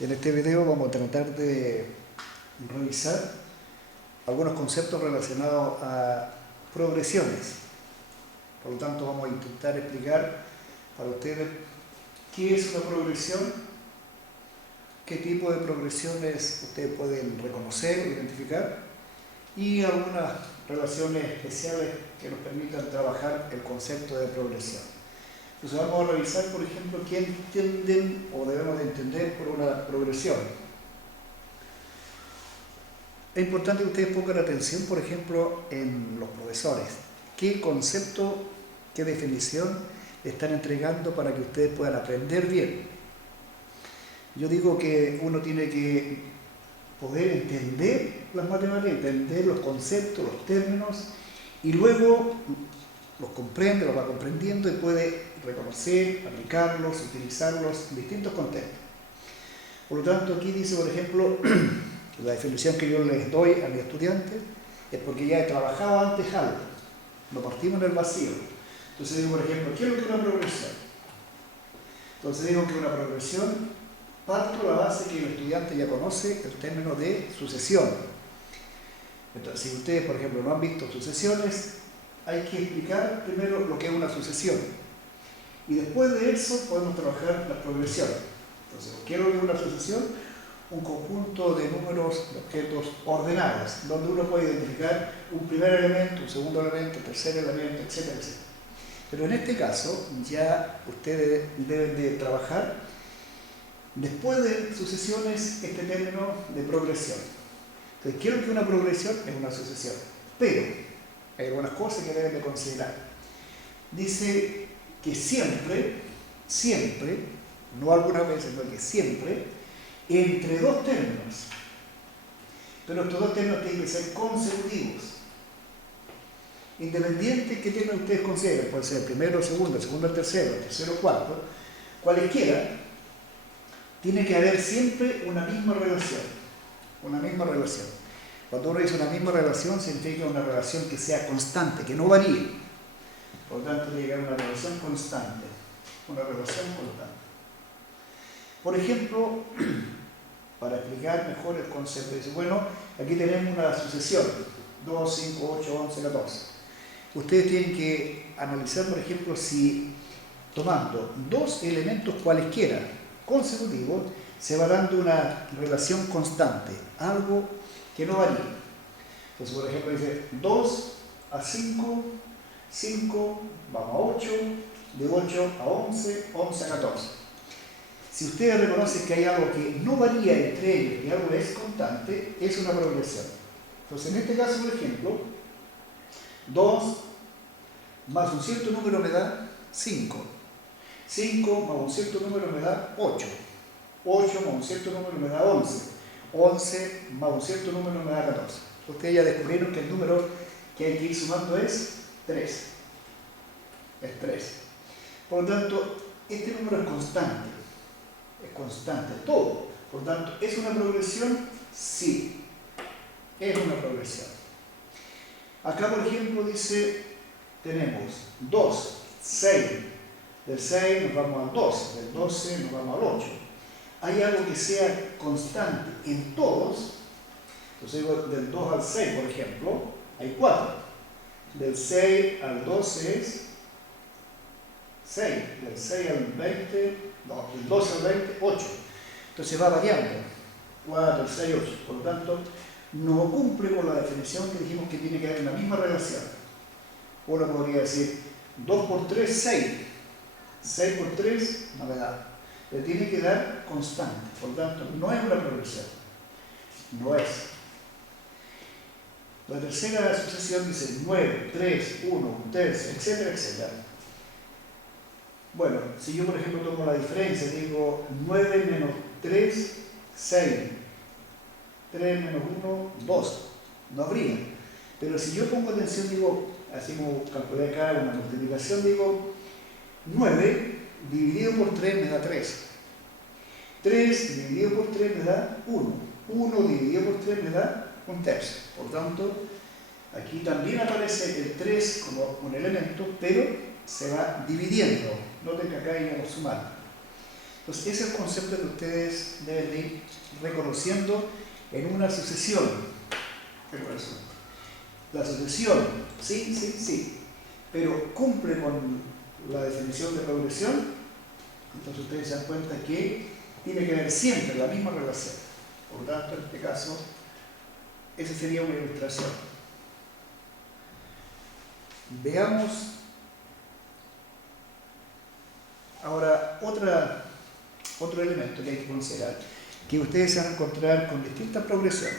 En este video vamos a tratar de revisar algunos conceptos relacionados a progresiones. Por lo tanto, vamos a intentar explicar para ustedes qué es una progresión, qué tipo de progresiones ustedes pueden reconocer o identificar y algunas relaciones especiales que nos permitan trabajar el concepto de progresión. Entonces vamos a revisar, por ejemplo, qué entienden o debemos de entender por una progresión. Es importante que ustedes pongan atención, por ejemplo, en los profesores. ¿Qué concepto, qué definición están entregando para que ustedes puedan aprender bien? Yo digo que uno tiene que poder entender las matemáticas, entender los conceptos, los términos, y luego los comprende, los va comprendiendo y puede reconocer, aplicarlos, utilizarlos en distintos contextos. Por lo tanto, aquí dice, por ejemplo, la definición que yo les doy a mis estudiantes es porque ya he trabajado antes algo, no partimos en el vacío. Entonces digo, por ejemplo, ¿qué es lo que es una progresión? Entonces digo que una progresión parto de la base que el estudiante ya conoce el término de sucesión. Entonces, si ustedes, por ejemplo, no han visto sucesiones, hay que explicar primero lo que es una sucesión. Y después de eso podemos trabajar las progresiones. Entonces, ¿qué es lo que es una sucesión? Un conjunto de números, de objetos ordenados, donde uno puede identificar un primer elemento, un segundo elemento, un tercer elemento, etcétera, etcétera. Pero en este caso, ya ustedes deben de trabajar, después de sucesiones, este término de progresión. Entonces, ¿qué es lo que es una progresión? Es una sucesión. Pero hay algunas cosas que deben de considerar. Dice que siempre, no algunas veces, sino que siempre, entre dos términos, pero estos dos términos tienen que ser consecutivos. Independiente que término ustedes consideren, puede ser el primero o el segundo el tercero o cuarto, cualesquiera, tiene que haber siempre una misma relación. Una misma relación. Cuando uno dice una misma relación, significa una relación que sea constante, que no varíe. Por lo tanto, tiene que haber una relación constante. Una relación constante. Por ejemplo, para explicar mejor el concepto, dice, bueno, aquí tenemos una sucesión, 2, 5, 8, 11, 14. Ustedes tienen que analizar, por ejemplo, si tomando dos elementos cualesquiera consecutivos, se va dando una relación constante, algo que no varía. Entonces, por ejemplo, dice 2 a 5, 5 vamos a 8, de 8 a 11, 11 a 14. Si ustedes reconocen que hay algo que no varía entre ellos y algo es constante, es una progresión. Entonces, en este caso, por ejemplo, 2 más un cierto número me da 5. 5 más un cierto número me da 8. 8 más un cierto número me da 11. 11 más un cierto número me da 14. Ustedes ya descubrieron que el número que hay que ir sumando es 3. Es 3. Por lo tanto, este número es constante. Es constante, todo. Por lo tanto, ¿es una progresión? Sí. Es una progresión. Acá, por ejemplo, dice, tenemos 2, 6. Del 6 nos vamos al 12. Del 12 nos vamos al 8. Hay algo que sea constante en todos. Entonces digo, del 2 al 6, por ejemplo, hay 4. Del 6 al 12 es 6. Del 6 al 20, no, del 12 al 20, 8. Entonces va variando. 4, 6, 8. Por lo tanto, no cumple con la definición que dijimos que tiene que haber una misma relación. Uno podría decir 2 por 3, 6. 6 por 3 no me da. Le tiene que dar constante. Por lo tanto, no es una progresión. No es. La tercera sucesión dice 9, 3, 1, un tercio, etcétera, etcétera. Bueno, si yo por ejemplo tomo la diferencia, digo 9 menos 3, 6. 3 menos 1, 2. No habría. Pero si yo pongo atención, digo, así como calculé acá una multiplicación, digo 9 dividido por 3 me da 3. 3 dividido por 3 me da 1. 1 dividido por 3 me da un tercio. Por tanto, aquí también aparece el 3 como un elemento, pero se va dividiendo. Noten que acá hay que sumar. Entonces, ese es el concepto que ustedes deben de ir reconociendo en una sucesión. La sucesión, sí, sí, sí, pero cumple con la definición de progresión. Entonces ustedes se dan cuenta que tiene que haber siempre la misma relación. Por lo tanto, en este caso, esa sería una ilustración. Veamos ahora otro elemento que hay que considerar, que ustedes se van a encontrar con distintas progresiones.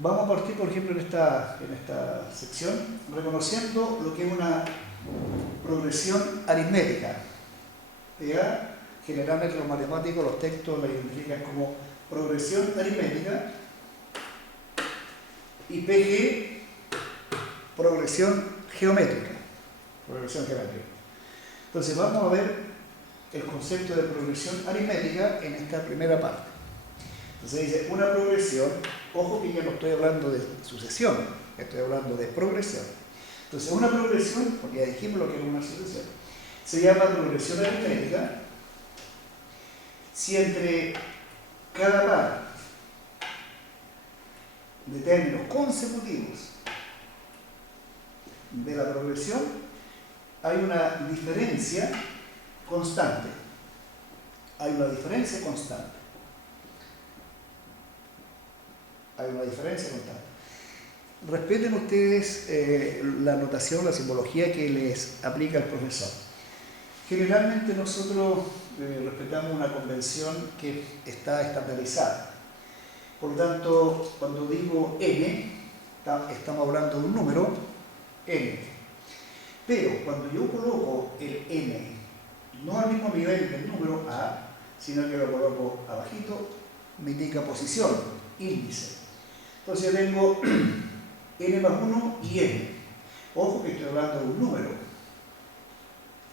Vamos a partir, por ejemplo, en esta sección, reconociendo lo que es una progresión aritmética. ¿Ya? Generalmente los matemáticos, los textos la identifican como progresión aritmética, y PG, progresión geométrica. Entonces vamos a ver el concepto de progresión aritmética en esta primera parte. Entonces dice una progresión, ojo que ya no estoy hablando de sucesión, estoy hablando de progresión. Entonces una progresión, porque ya dijimos lo que es una sucesión, se llama progresión aritmética si entre cada par de términos consecutivos de la progresión hay una diferencia constante. Respeten ustedes la notación, la simbología que les aplica el profesor. Generalmente nosotros respetamos una convención que está estandarizada. Por lo tanto, cuando digo n, estamos hablando de un número n. Pero cuando yo coloco el n, no al mismo nivel del número a, sino que lo coloco abajito, me indica posición, índice. Entonces yo tengo n más 1 y n. Ojo que estoy hablando de un número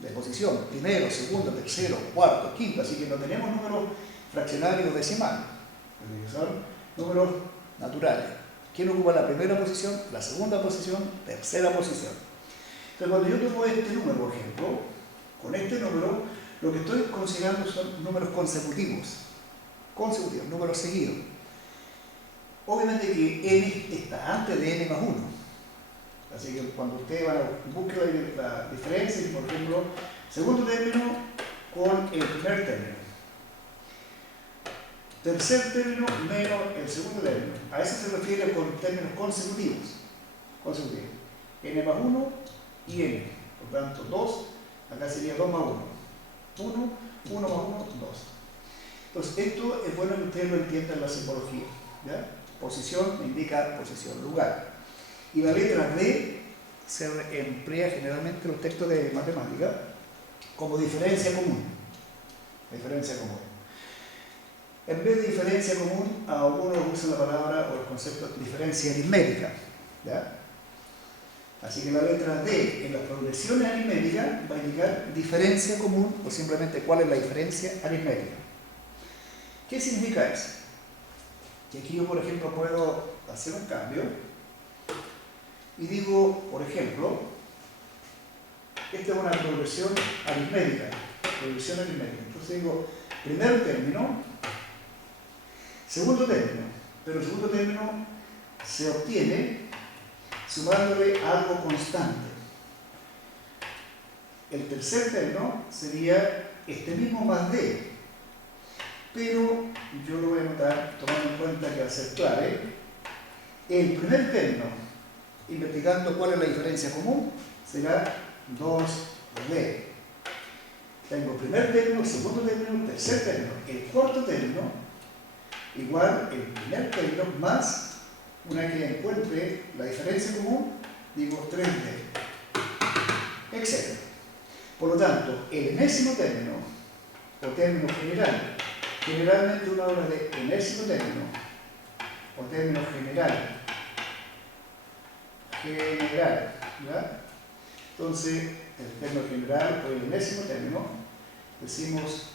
de posición, primero, segundo, tercero, cuarto, quinto, así que no tenemos números fraccionarios o decimales, son números naturales. ¿Quién ocupa la primera posición, la segunda posición, tercera posición? Entonces cuando yo tomo este número, por ejemplo, con este número, lo que estoy considerando son números consecutivos, números seguidos. Obviamente que n está antes de n más 1. Así que cuando ustedes van a buscar la diferencia, por ejemplo, segundo término con el primer término. Tercer término menos el segundo término. A eso se refiere con términos consecutivos. N más 1 y n. Por tanto, 2, acá sería 2 más 1. 1 más 1, 2. Entonces, esto es bueno que ustedes lo entiendan en la simbología. ¿Ya? Posición indica posición, lugar. Y la letra D se emplea generalmente en los textos de matemática como diferencia común. En vez de diferencia común, algunos usan la palabra o el concepto de diferencia aritmética. ¿Ya? Así que la letra D en las progresiones aritméticas va a indicar diferencia común o simplemente cuál es la diferencia aritmética. ¿Qué significa eso? Que aquí yo, por ejemplo, puedo hacer un cambio y digo, por ejemplo, esta es una progresión aritmética. Entonces digo, primer término, segundo término, pero el segundo término se obtiene sumándole algo constante. El tercer término sería este mismo más d, pero yo lo voy a anotar tomando en cuenta que va a ser clave. El primer término, investigando cuál es la diferencia común, será 2d. Tengo primer término, segundo término, tercer término. El cuarto término, igual el primer término más una que encuentre la diferencia común, digo 3d, etc. Por lo tanto, el enésimo término, o término general, generalmente uno habla de enésimo término, o término general, ¿ya? Entonces, el término general o el enésimo término, decimos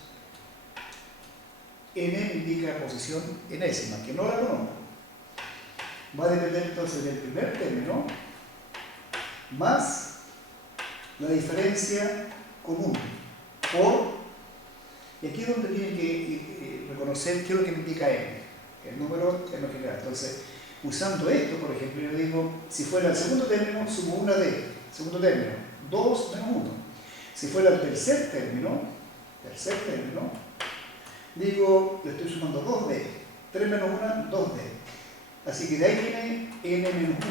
n indica posición enésima, que no la conozco. Va a depender entonces del primer término más la diferencia común por, y aquí es donde tienen que reconocer qué es lo que indica n, el número en lo general. Entonces, usando esto, por ejemplo, yo digo, si fuera el segundo término, sumo una d, segundo término, 2 menos 1. Si fuera el tercer término, digo, le estoy sumando 2d, 3 menos 1, 2d. Así que de ahí viene n menos 1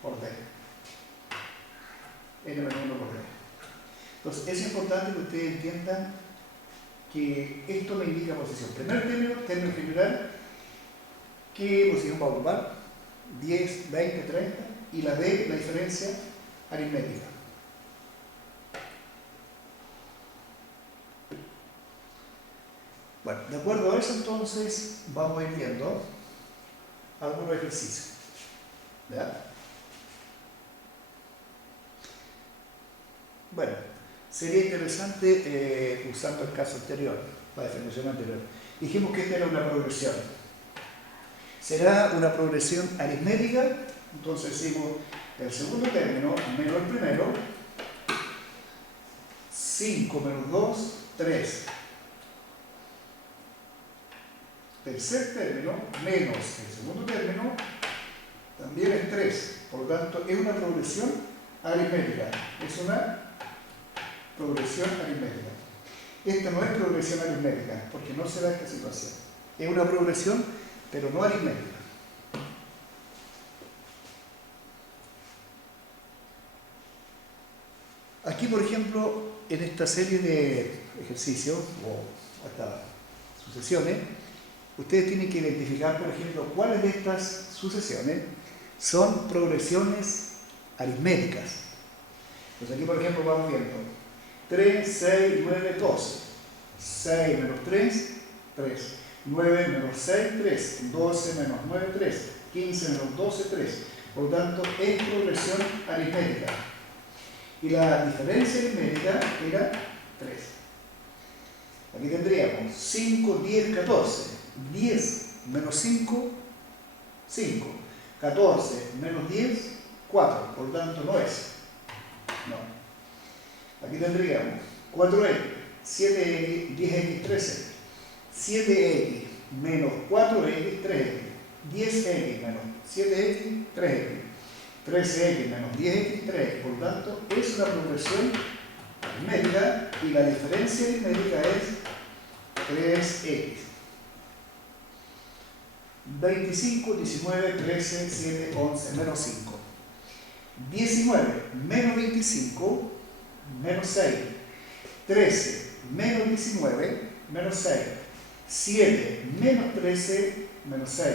por d. N menos 1 por d. Entonces, es importante que ustedes entiendan que esto me indica posición. Primer término general, ¿qué posición va a ocupar? 10, 20, 30, y la d, la diferencia aritmética. Bueno, de acuerdo a eso entonces vamos a ir viendo algunos ejercicios. ¿Ya? Bueno, sería interesante usando el caso anterior, la definición anterior. Dijimos que esta era una progresión. Será una progresión aritmética, entonces decimos el segundo término menos el primero, 5 menos 2, 3. Tercer término menos el segundo término también es 3. Por lo tanto, es una progresión aritmética. Es una progresión aritmética. Esta no es progresión aritmética, porque no se da esta situación. Es una progresión, pero no aritmética. Aquí, por ejemplo, en esta serie de ejercicios, o hasta sucesiones, ustedes tienen que identificar, por ejemplo, cuáles de estas sucesiones son progresiones aritméticas. Entonces aquí, por ejemplo, vamos viendo 3, 6, 9, 12. 6 menos 3, 3. 9 menos 6, 3. 12 menos 9, 3. 15 menos 12, 3. Por lo tanto, es progresión aritmética. Y la diferencia aritmética era 3. Aquí tendríamos 5, 10, 14. 10 menos 5, 5. 14 menos 10, 4. Por lo tanto, no es. No. Aquí tendríamos 4x, 7x, 10x, 13. 7x menos 4x, 3x. 10x menos 7x, 3x. 13x menos 10x, 3x. Por lo tanto, es una progresión aritmética y la diferencia aritmética es 3x. 25, 19, 13, 7, 11, menos 5. 19 menos 25, menos 6. 13 menos 19, menos 6. 7 menos 13, menos 6.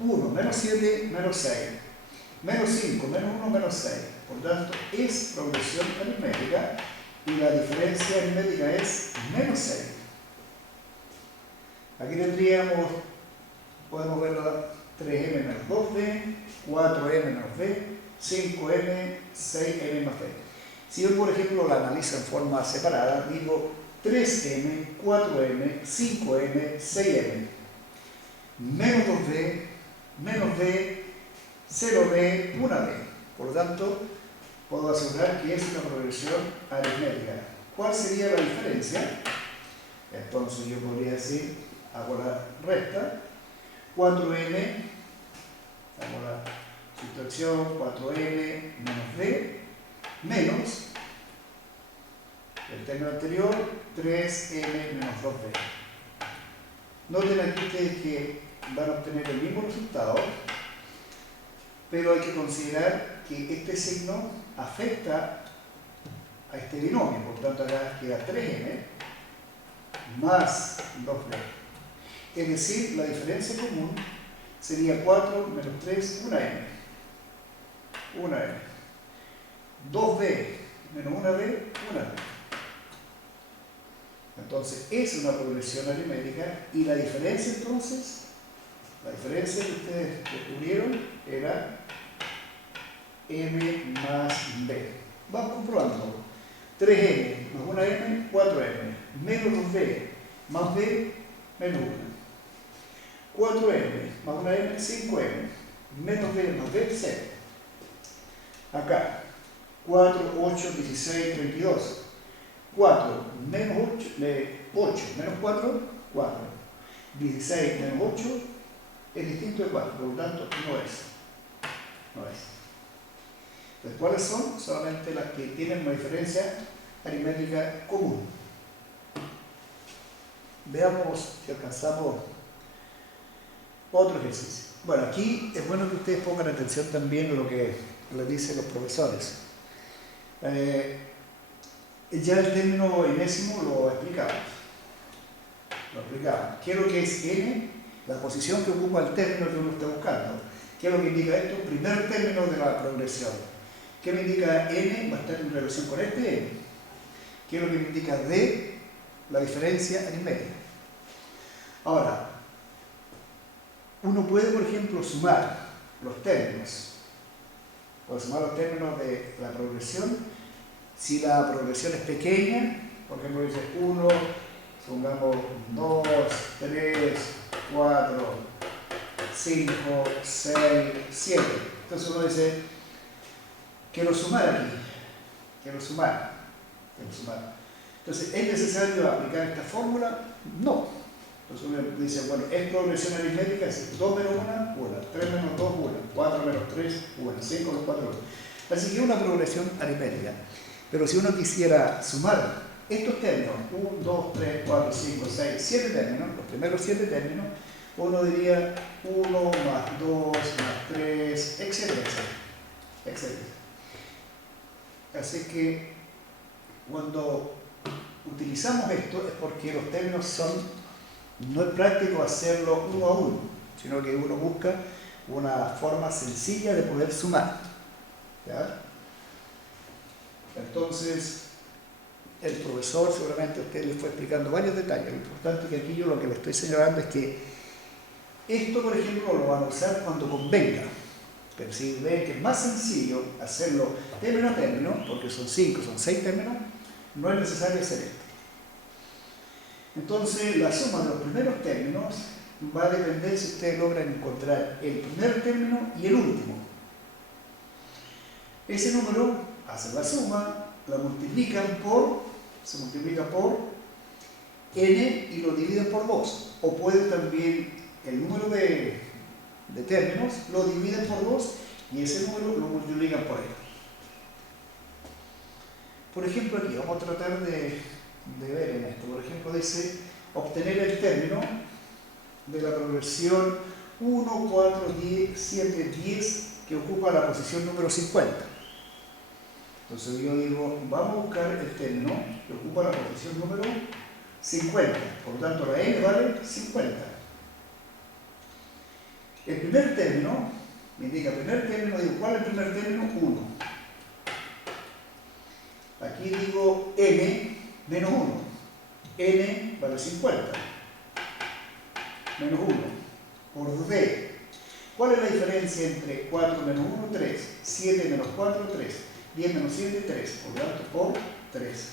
1 menos 7, menos 6. Menos 5, menos 1, menos 6. Por tanto, es progresión aritmética y la diferencia aritmética es menos 6. Aquí tendríamos, podemos verlo, 3m menos 2b, 4m menos b, 5m, 6m más b. Si yo, por ejemplo, la analizo en forma separada, digo 3m, 4m, 5m, 6m, menos 2b, menos b, 0b, 1b. Por lo tanto, puedo asegurar que es una progresión aritmética. ¿Cuál sería la diferencia? Entonces yo podría decir, hago la resta, 4m, hago la sustracción, 4m menos b, menos el término anterior, 3m menos 2b. Noten aquí ustedes que van a obtener el mismo resultado, pero hay que considerar que este signo afecta a este binomio. Por tanto, acá queda 3m más 2b. Es decir, la diferencia común sería 4 menos 3, 1m. 1m. 2b menos 1b, 1b. Entonces, es una progresión aritmética y la diferencia entonces, la diferencia que ustedes descubrieron era m más b. Vamos comprobando. 3m más 1m, 4m. Menos 2b más b, menos 1. 4m más 1m, 5m. Menos b más b, 0. Acá, 4, 8, 16, 32. 4 menos 8 menos 4, 4. 16 menos 8 es distinto de 4, por lo tanto no es. No es. Entonces, ¿cuáles son? Solamente las que tienen una diferencia aritmética común. Veamos si alcanzamos otro ejercicio. Bueno, aquí es bueno que ustedes pongan atención también a lo que les dicen los profesores. Ya el término enésimo lo explicamos. ¿Qué es lo que es n? La posición que ocupa el término que uno está buscando. ¿Qué es lo que indica esto? Primer término de la progresión. ¿Qué me indica n? Va a estar en relación con este n. ¿Qué es lo que me indica d? La diferencia aritmética. Ahora, uno puede, por ejemplo, sumar los términos. Puede sumar los términos de la progresión. Si la progresión es pequeña, por ejemplo, dice 1, supongamos 2, 3, 4, 5, 6, 7. Entonces uno dice, quiero sumar aquí, quiero sumar. Entonces, ¿es necesario aplicar esta fórmula? No. Entonces uno dice, bueno, es progresión aritmética, es 2 menos 1, 1, 3 menos 2, 1, 4 menos 3, 1, 5 menos 4, 1. Así que es una progresión aritmética. Pero si uno quisiera sumar estos términos, 1, 2, 3, 4, 5, 6, 7 términos, los primeros 7 términos, uno diría 1 más 2 más 3, etcétera, etcétera. Así que cuando utilizamos esto es porque los términos no es práctico hacerlo uno a uno, sino que uno busca una forma sencilla de poder sumar. ¿Ya? Entonces, el profesor seguramente a usted le fue explicando varios detalles. Lo importante es que aquí yo lo que le estoy señalando es que esto, por ejemplo, lo van a usar cuando convenga. Pero si ven que es más sencillo hacerlo término a término, porque son 5, son 6 términos, no es necesario hacer esto. Entonces, la suma de los primeros términos va a depender si ustedes logran encontrar el primer término y el último. Ese número hacen la suma, la multiplican se multiplica por n y lo dividen por 2. O pueden también el número de términos lo dividen por 2 y ese número lo multiplican por n. Por ejemplo, aquí vamos a tratar de ver en esto. Por ejemplo, dice obtener el término de la progresión 1, 4, 10, 7, 10 que ocupa la posición número 50. Entonces yo digo, vamos a buscar el término que ocupa la posición número 50. Por lo tanto, la n vale 50. El primer término, me indica primer término, digo, ¿cuál es el primer término? 1. Aquí digo n menos 1. N vale 50. Menos 1. Por d. ¿Cuál es la diferencia entre 4 menos 1? 3. 7 menos 4, 3. 10 menos 7, 3. Por lo tanto, por 3.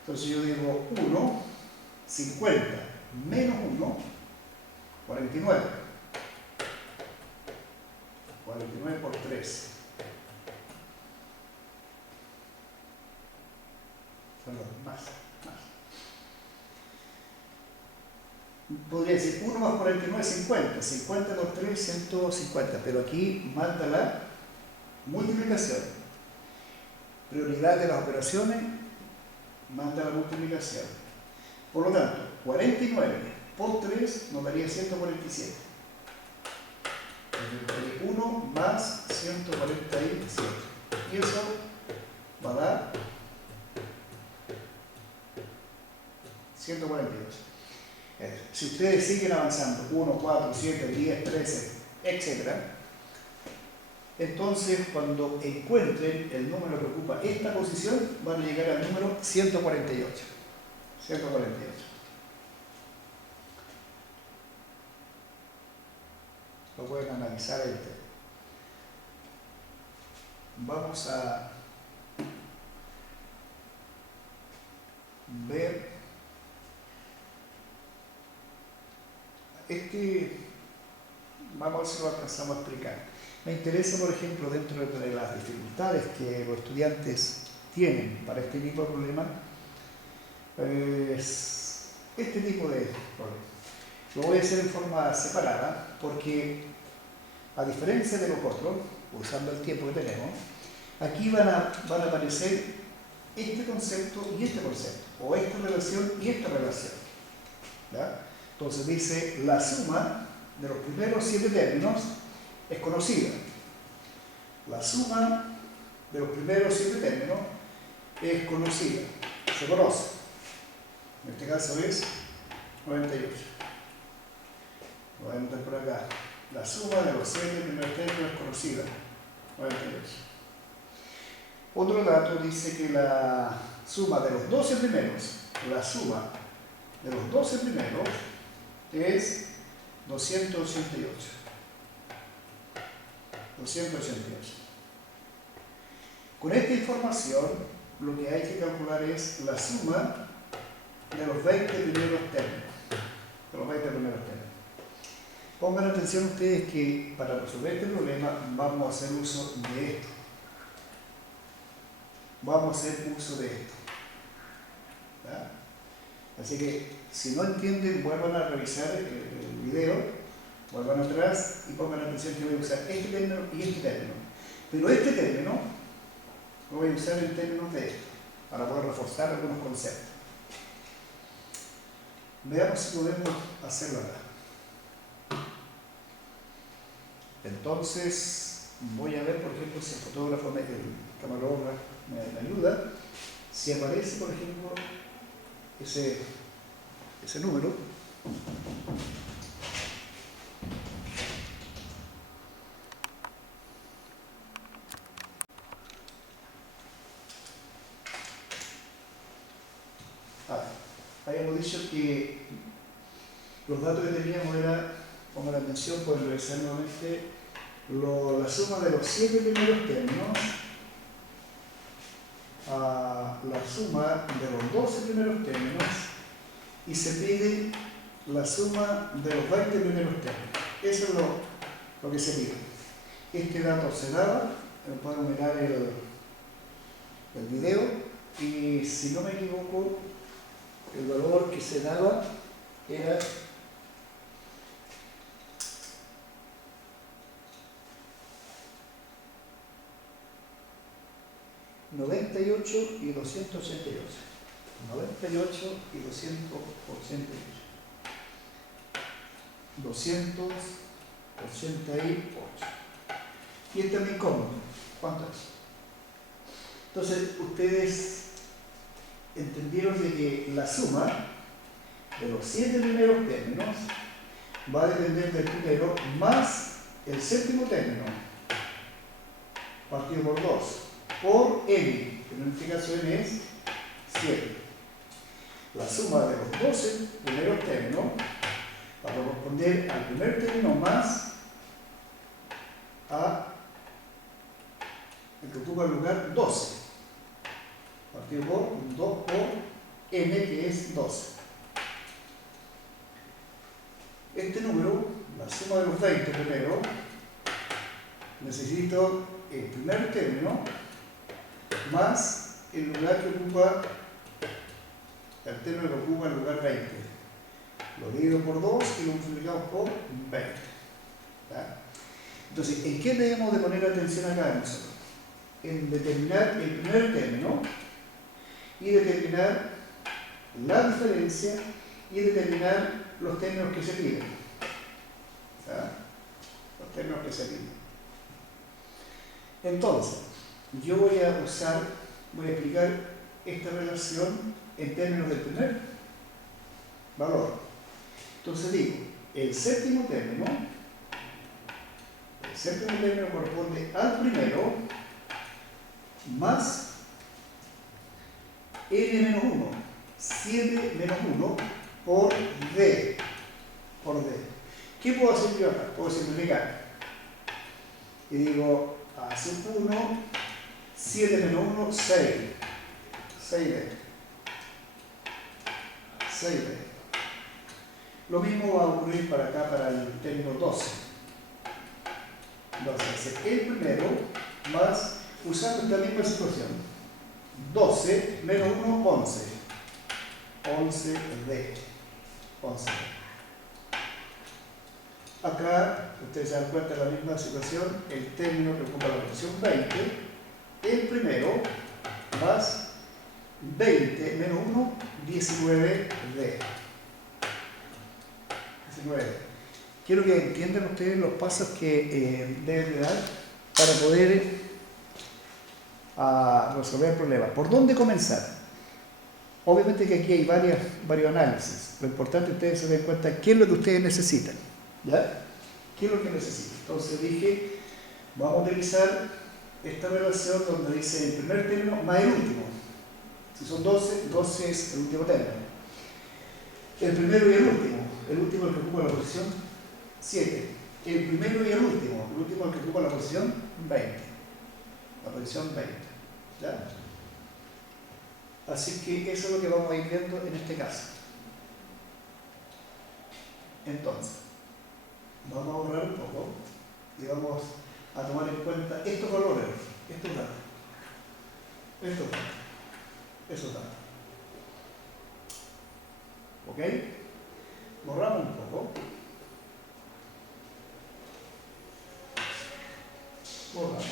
Entonces yo digo 1, 50 menos 1, 49. 49 por 3. Perdón, más. Podría decir 1 más 49 es 50. 50 por 3, 150. Pero aquí manda la multiplicación. Prioridad de las operaciones, manda la multiplicación. Por lo tanto, 49 por 3 nos daría 147. 1 más 147. Y eso va a dar 142. Si ustedes siguen avanzando, 1, 4, 7, 10, 13, etc., entonces cuando encuentren el número que ocupa esta posición, van a llegar al número 148. 148. Lo pueden analizar ahí. Vamos a ver vamos a ver si lo alcanzamos a explicar. Me interesa, por ejemplo, dentro de las dificultades que los estudiantes tienen para este tipo de problema este tipo de problema. Lo voy a hacer en forma separada porque, a diferencia de los otros, usando el tiempo que tenemos, aquí van a aparecer este concepto y este concepto, o esta relación y esta relación. ¿Ya? Entonces dice, la suma de los primeros 7 términos es conocida. La suma de los primeros 7 términos es conocida, se conoce. En este caso es 98. Lo voy a anotar por acá. La suma de los 7 primeros términos es conocida, 98. Otro dato dice que la suma de los 12 primeros, la suma de los 12 primeros es 288. 288. Con esta información, lo que hay que calcular es la suma de los 20 primeros términos. De los 20 primeros términos. Pongan atención ustedes que para resolver este problema vamos a hacer uso de esto. Vamos a hacer uso de esto. ¿Ya? Así que, si no entienden, vuelvan a revisar el video, vuelvan atrás y pongan atención que voy a usar este término y este término. Pero este término lo voy a usar en términos de esto, para poder reforzar algunos conceptos. Veamos si podemos hacerlo acá. Entonces, voy a ver, por ejemplo, si el fotógrafo, el camarógrafo me ayuda, si aparece, por ejemplo, ese número. Habíamos dicho que los datos que teníamos era, pongan atención, pueden revisar nuevamente, la suma de los 7 primeros términos a la suma de los 12 primeros términos y se pide la suma de los 20 primeros términos. Eso es lo que se pide. Este dato se daba, pueden mirar el video, y si no me equivoco, el valor que se daba era 98 y 288. 98 y 288. 288. Y este también cómodo. ¿Cuánto es? Entonces, ustedes entendieron de que la suma de los 7 primeros términos va a depender del primero más el séptimo término partido por 2 por n, que en este caso n es 7. La suma de los 12 primeros términos va a corresponder al primer término más a el que ocupa el lugar 12, partido por 2 por n, que es 12. Este número, la suma de los 20 primero, necesito el primer término más el lugar que ocupa, el término que ocupa el lugar 20. Lo divido por 2 y lo multiplicamos por 20. ¿Ya? Entonces, ¿en qué debemos de poner atención acá nosotros? En determinar el primer término y determinar la diferencia y determinar los términos que se piden. ¿Ya? Los términos que se piden. Entonces, yo voy a explicar esta relación en términos del primer valor. Entonces digo, el séptimo término corresponde al primero más n menos 1, 7 menos 1 por d. ¿Qué puedo hacer yo acá? Puedo simplificar. Y digo, a sub 1, 7 menos 1, 6. 6d. 6d. Lo mismo va a ocurrir para acá, para el término 12. Entonces, el primero más, usando esta misma situación, 12 menos 1, 11. 11D. 11D. Acá, ustedes se dan cuenta de la misma situación, el término que ocupa la posición 20, el primero más 20 menos 1, 19D. 19D. Quiero que entiendan ustedes los pasos que deben de dar para poder resolver el problema. ¿Por dónde comenzar? Obviamente que aquí hay varios análisis. Lo importante es que ustedes se den cuenta qué es lo que ustedes necesitan. ¿Ya? ¿Qué es lo que necesitan? Entonces dije, vamos a utilizar esta relación donde dice el primer término más el último. Si son 12, 12 es el último término. El primero y el último es el que ocupa la posición 7. El primero y el último es el que ocupa la posición 20. La posición 20. ¿Ya? Así que eso es lo que vamos a ir viendo en este caso. Entonces, vamos a borrar un poco y vamos a tomar en cuenta estos valores, estos datos, esos datos. ¿Ok? Borramos un poco. Borramos.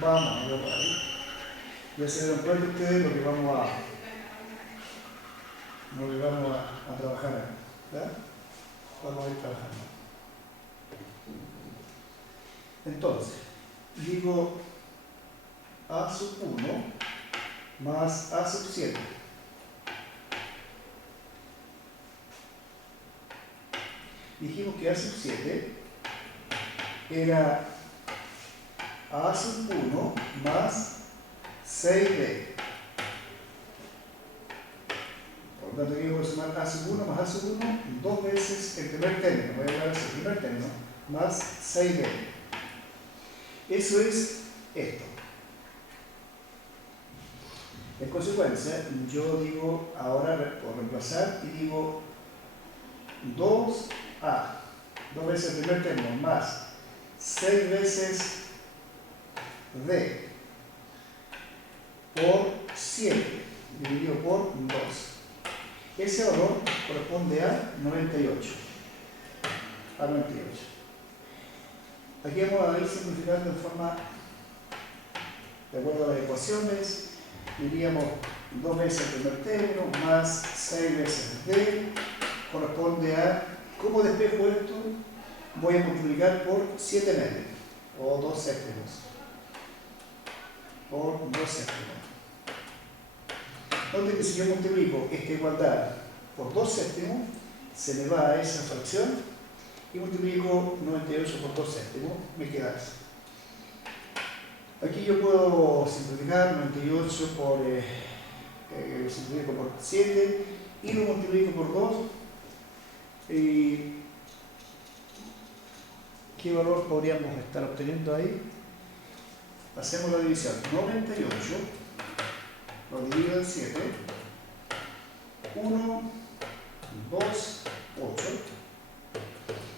Vamos a borrar. Ya se dieron cuenta ustedes lo que vamos a trabajar aquí. ¿Verdad? Vamos a ir trabajando. Entonces, digo A sub 1 más A sub 7. Dijimos que A sub 7 era A sub 1 más 6D. Por lo tanto, aquí voy a sumar A sub 1 más A sub 1 dos veces el primer término. Voy a llevar ese primer término más 6D. Eso es esto. En consecuencia, yo digo ahora por reemplazar y digo 2A, dos veces el primer término más 6 veces D por 7 dividido por 2. Ese valor corresponde a 98. A 98. Aquí vamos a ir simplificando en forma, de acuerdo a las ecuaciones, diríamos 2 veces el primer término más 6 veces D corresponde a, ¿cómo despejo esto? Voy a multiplicar por 7 medios, o 2 séptimos. Por 2 séptimos. Donde que si yo multiplico esta igualdad por 2 séptimos, se me va a esa fracción y multiplico 98 por 2 séptimos, me queda eso. Aquí yo puedo simplificar 98 por, simplifico por 7 y lo multiplico por 2. ¿Qué valor podríamos estar obteniendo ahí? Hacemos la división. 98 lo divido en 7. 1, 2, 8.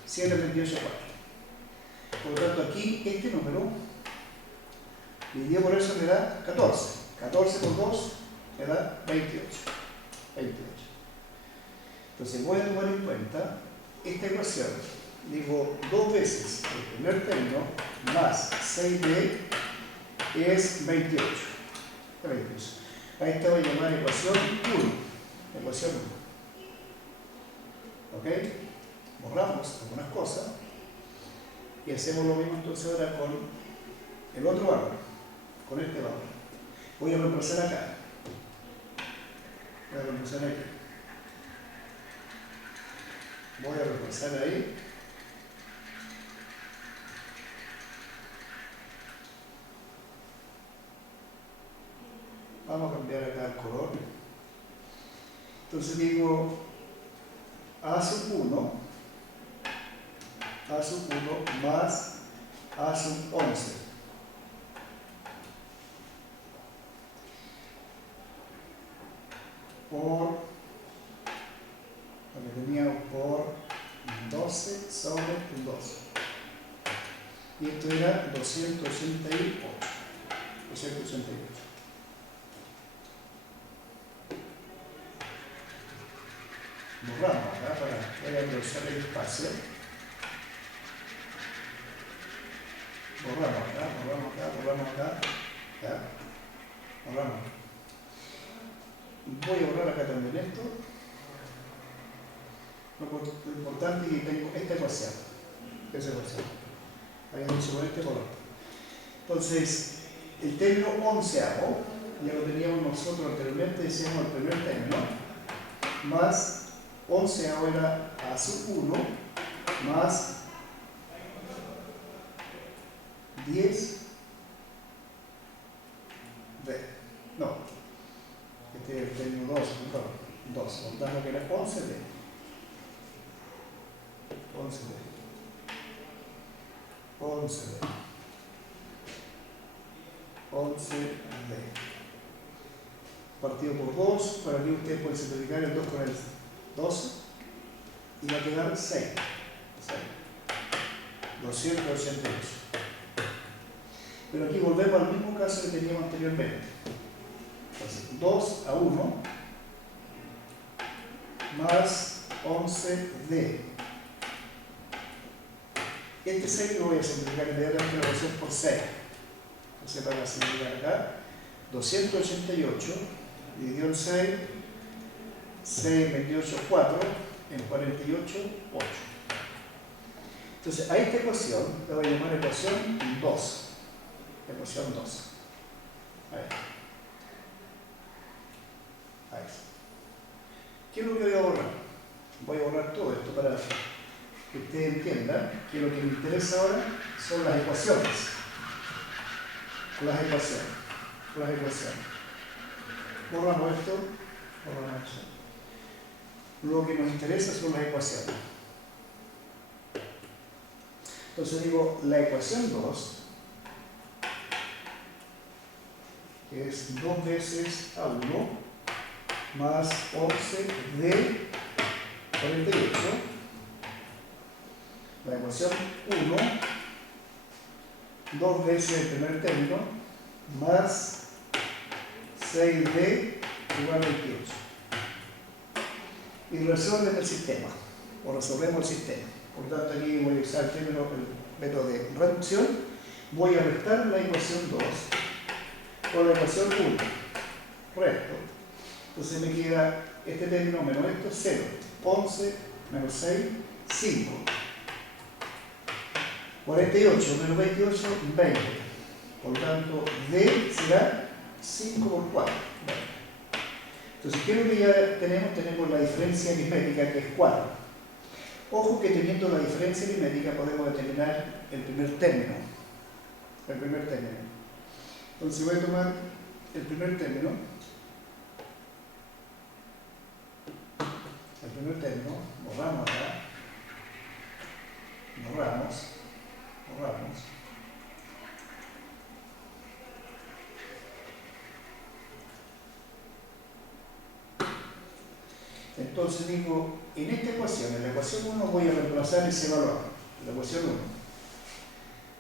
7, 28, 4. Por lo tanto, aquí este número dividido por eso me da 14. 14 por 2 me da 28. 28. Entonces voy a tomar en cuenta esta ecuación. Digo 2 veces el primer término más 6D es 28. 28. A esta voy a llamar ecuación 1. Ecuación 1. ¿Ok? Borramos algunas cosas y hacemos lo mismo entonces ahora con el otro valor, con este valor. Voy a reemplazar acá. Voy a reemplazar aquí. Voy a reemplazar ahí. Vamos a cambiar acá el color. Entonces digo A sub 1 más A sub 11. Por lo que teníamos por 12 sobre 12. Y esto esto era 288. 288. Borramos acá para aprovechar el espacio. Borramos acá, borramos acá, borramos acá. ¿Ya? Borramos. Voy a borrar acá también esto. Lo importante es que tengo esta ecuación. Esa ecuación. Habíamos hecho con este color. Entonces, el término onceavo, ya lo teníamos nosotros anteriormente, decíamos el primer término, más onceavo era a sub 1 más 10 d. No, este es el término 2, perdón, 2, contando que era 11 d. 11 d. 11 d. 11 d. Partido por 2, para que ustedes pueden simplificar el 2 con el 12 y va a quedar 6. 288. Pero aquí volvemos al mismo caso que teníamos anteriormente. Entonces, 2 a 1 más 11d. Este 6 lo voy a simplificar inmediatamente la ecuación por 6. Entonces, para simplificar acá, 288 dividido en 6, 6, 28, 4, en 48, 8. Entonces, a esta ecuación la voy a llamar ecuación 2. Ecuación 2. Ahí. Ahí. ¿Qué es lo que voy a borrar? Voy a borrar todo esto para que ustedes entiendan que lo que me interesa ahora son las ecuaciones. Las ecuaciones. Borramos esto. Borramos esto. Lo que nos interesa son las ecuaciones. Entonces digo, la ecuación 2, que es 2 veces a 1 más 11 de 48. La ecuación 1, 2 veces el primer término más 6d igual a 28. Y resuelven el sistema, o resolvemos el sistema. Por tanto, aquí voy a usar el método de reducción. Voy a restar la ecuación 2 con la ecuación 1. Resto. Entonces me queda este término menos esto, 0. 11 menos 6, 5. 48 menos 28, 20. Por lo tanto, d será 5 por 4. 20. Entonces, ¿qué es lo que ya tenemos? Tenemos la diferencia aritmética, que es 4. Ojo que teniendo la diferencia aritmética podemos determinar el primer término. Entonces voy a tomar el primer término. Borramos acá. Borramos. Entonces digo, en esta ecuación, en la ecuación 1 voy a reemplazar ese valor, la ecuación 1.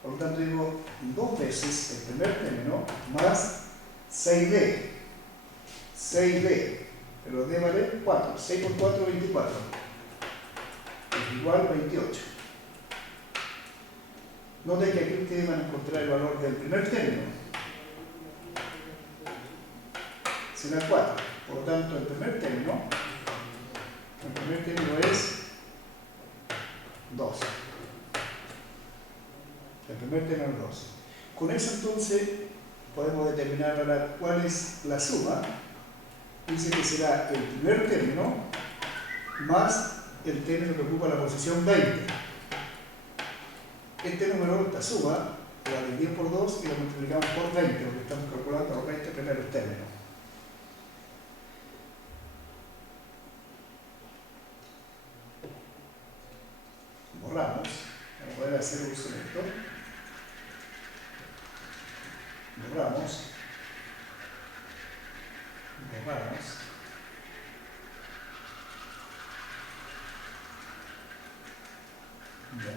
Por lo tanto digo, 2 veces el primer término más 6d. 6d, pero d vale 4. 6 por 4, 24. Es igual a 28. Noten que aquí ustedes van a encontrar el valor del primer término. Será 4. Por lo tanto, el primer término es 2. El primer término es 2. Con eso entonces podemos determinar ahora cuál es la suma. Dice que será el primer término más el término que ocupa la posición 20. Este número, esta suma, la dividimos por 2 y lo multiplicamos por 20, porque estamos calculando los 20 primeros términos. Borramos, para poder hacer uso de esto. Borramos. Ya.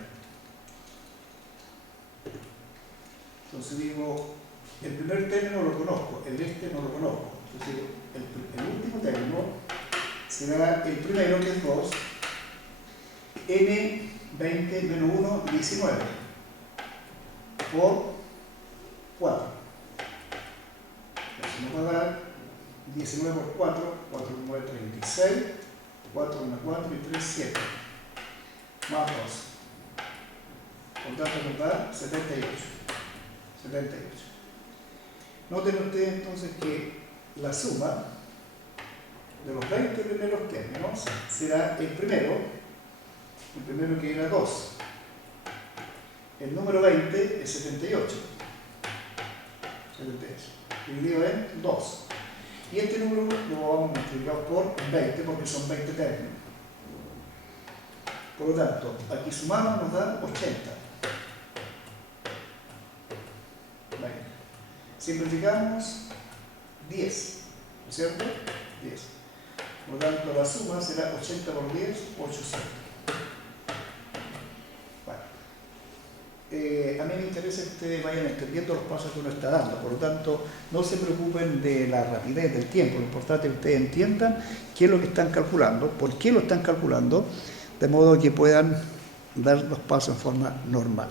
Entonces digo, el primer término lo conozco, el este no lo conozco. Entonces digo, el último término será el primero, que es 2, n 20 menos 1, 19, por 4. Entonces nos va a dar 19 por 4, 4 por 9, 36, 4, 1, 4 y 3, 7, más 2. Por tanto nos da 78. 78. Noten ustedes entonces que la suma de los 20 primeros términos será el primero que era 2. El número 20 es 78. 78. Dividido en 2. Y este número lo vamos a multiplicar por 20 porque son 20 términos. Por lo tanto, aquí sumamos nos da 80. Simplificamos 10, ¿no es cierto? 10. Por lo tanto, la suma será 80 por 10, 800. Bueno, a mí me interesa que ustedes vayan entendiendo los pasos que uno está dando. Por lo tanto, no se preocupen de la rapidez del tiempo. Lo importante es que ustedes entiendan qué es lo que están calculando, por qué lo están calculando, de modo que puedan dar los pasos en forma normal.